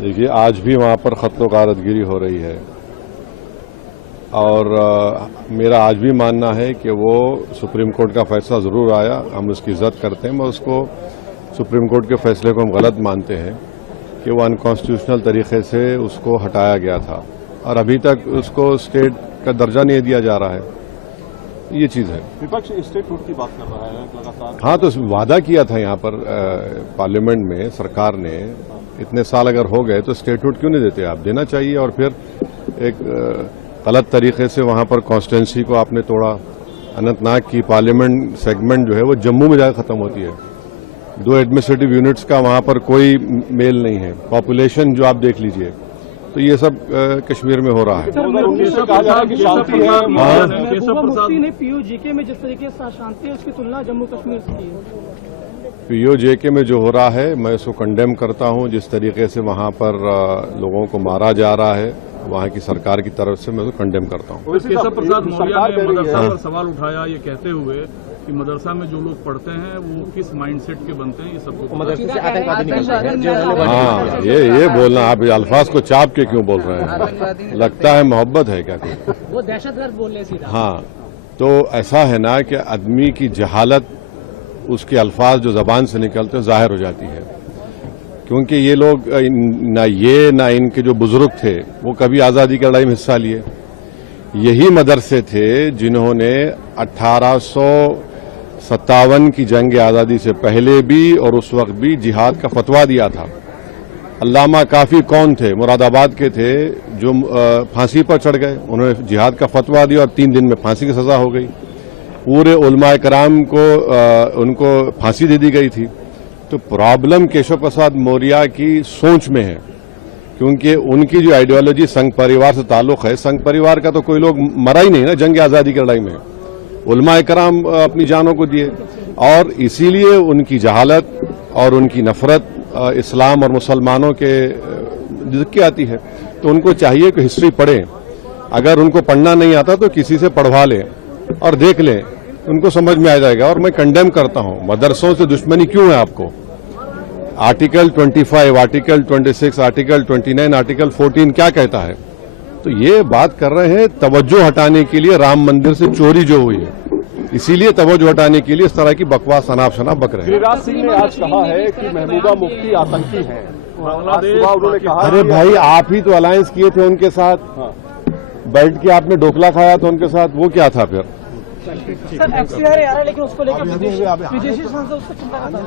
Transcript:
دیکھیے آج بھی وہاں پر قتل و غارت گری ہو رہی ہے اور میرا آج بھی ماننا ہے کہ وہ سپریم کورٹ کا فیصلہ ضرور آیا، ہم اس کی عزت کرتے ہیں، مگر اس کو سپریم کورٹ کے فیصلے کو ہم غلط مانتے ہیں کہ وہ انکانسٹیٹیوشنل طریقے سے اس کو ہٹایا گیا تھا اور ابھی تک اس کو اسٹیٹ کا درجہ نہیں دیا جا رہا ہے۔ یہ چیز ہے۔ وپکش اسٹیٹ ہوڈ کی بات کر رہا ہے لگاتار۔ ہاں تو وعدہ کیا تھا یہاں پر پارلیمنٹ میں سرکار نے، اتنے سال اگر ہو گئے تو اسٹیٹ ہوڈ کیوں نہیں دیتے؟ آپ دینا چاہیے۔ اور پھر ایک غلط طریقے سے وہاں پر کانسٹیٹوئنسی کو آپ نے توڑا۔ اننت ناگ کی پارلیمنٹ سیگمنٹ جو ہے وہ جموں میں جا کے ختم ہوتی ہے، 2 ایڈمنسٹریٹو یونٹس کا وہاں پر کوئی میل نہیں ہے۔ پاپولیشن جو آپ دیکھ لیجئے، تو یہ سب کشمیر میں ہو رہا ہے۔ مفتی نے پی او جے کے میں جس طریقے سے شانتی ہے اس کی تلنا جموں کشمیر سے کی ہے۔ پی او جے کے میں جو ہو رہا ہے میں اس کو کنڈیم کرتا ہوں، جس طریقے سے وہاں پر لوگوں کو مارا جا رہا ہے وہاں کی سرکار کی طرف سے، میں اس کو کنڈیم کرتا ہوں۔ کیشو پرساد موریہ نے مدرسہ پر سوال اٹھایا یہ کہتے ہوئے کہ مدرسہ میں جو لوگ پڑھتے ہیں وہ کس مائنڈ سیٹ کے بنتے ہیں، یہ سب کو ہاں یہ بولنا، آپ الفاظ کو چاپ کے کیوں بول رہے ہیں؟ لگتا ہے محبت ہے کیا کوئی؟ وہ دہشت گرد بول رہے ہیں۔ ہاں تو ایسا ہے نا کہ آدمی کی جہالت، اس کے الفاظ جو زبان سے نکلتے ہیں ظاہر ہو جاتی ہے، کیونکہ یہ لوگ نہ ان کے جو بزرگ تھے وہ کبھی آزادی کی لڑائی میں حصہ لیے۔ یہی مدرسے تھے جنہوں نے 1857 کی جنگ آزادی سے پہلے بھی اور اس وقت بھی جہاد کا فتویٰ دیا تھا۔ علامہ کافی کون تھے؟ مراد آباد کے تھے، جو پھانسی پر چڑھ گئے، انہوں نے جہاد کا فتویٰ دیا اور 3 دن میں پھانسی کی سزا ہو گئی۔ پورے علماء کرام کو ان کو پھانسی دے دی گئی تھی۔ تو پرابلم کیشو پرساد موریہ کی سوچ میں ہے، کیونکہ ان کی جو آئیڈیالوجی سنگھ پریوار سے تعلق ہے، سنگھ پریوار کا تو کوئی لوگ مرا ہی نہیں نا جنگ آزادی کی لڑائی میں، علماء کرام اپنی جانوں کو دیے، اور اسی لیے ان کی جہالت اور ان کی نفرت اسلام اور مسلمانوں کے ذکر آتی ہے۔ تو ان کو چاہیے کہ ہسٹری پڑھیں، اگر ان کو پڑھنا نہیں آتا تو کسی سے پڑھوا لیں اور دیکھ لیں، ان کو سمجھ میں آ جائے گا۔ اور میں کنڈیم کرتا ہوں، مدرسوں سے دشمنی کیوں ہے آپ کو؟ آرٹیکل 25، آرٹیکل 26، آرٹیکل 29، آرٹیکل 14 کیا کہتا ہے؟ تو یہ بات کر رہے ہیں توجہ ہٹانے کے لیے، رام مندر سے چوری جو ہوئی ہے اسی لیے توجہ ہٹانے کے لیے اس طرح کی بکواس اناپ شناپ بک رہے ہیں۔ گریراج سنگھ نے آج کہا ہے کہ محبوبہ مفتی آتنکی ہیں۔ آج صبح انہوں نے کہا، ارے بھائی آپ ہی تو الائنس کیے تھے ان کے ساتھ، بیٹھ کے آپ نے ڈوکلا کھایا تھا ان کے ساتھ، وہ کیا تھا پھر؟ سر ایف سی آر آ رہا ہے لیکن اس کو لے کر ودیشی سانسد اس کو چنتا کرتا ہے۔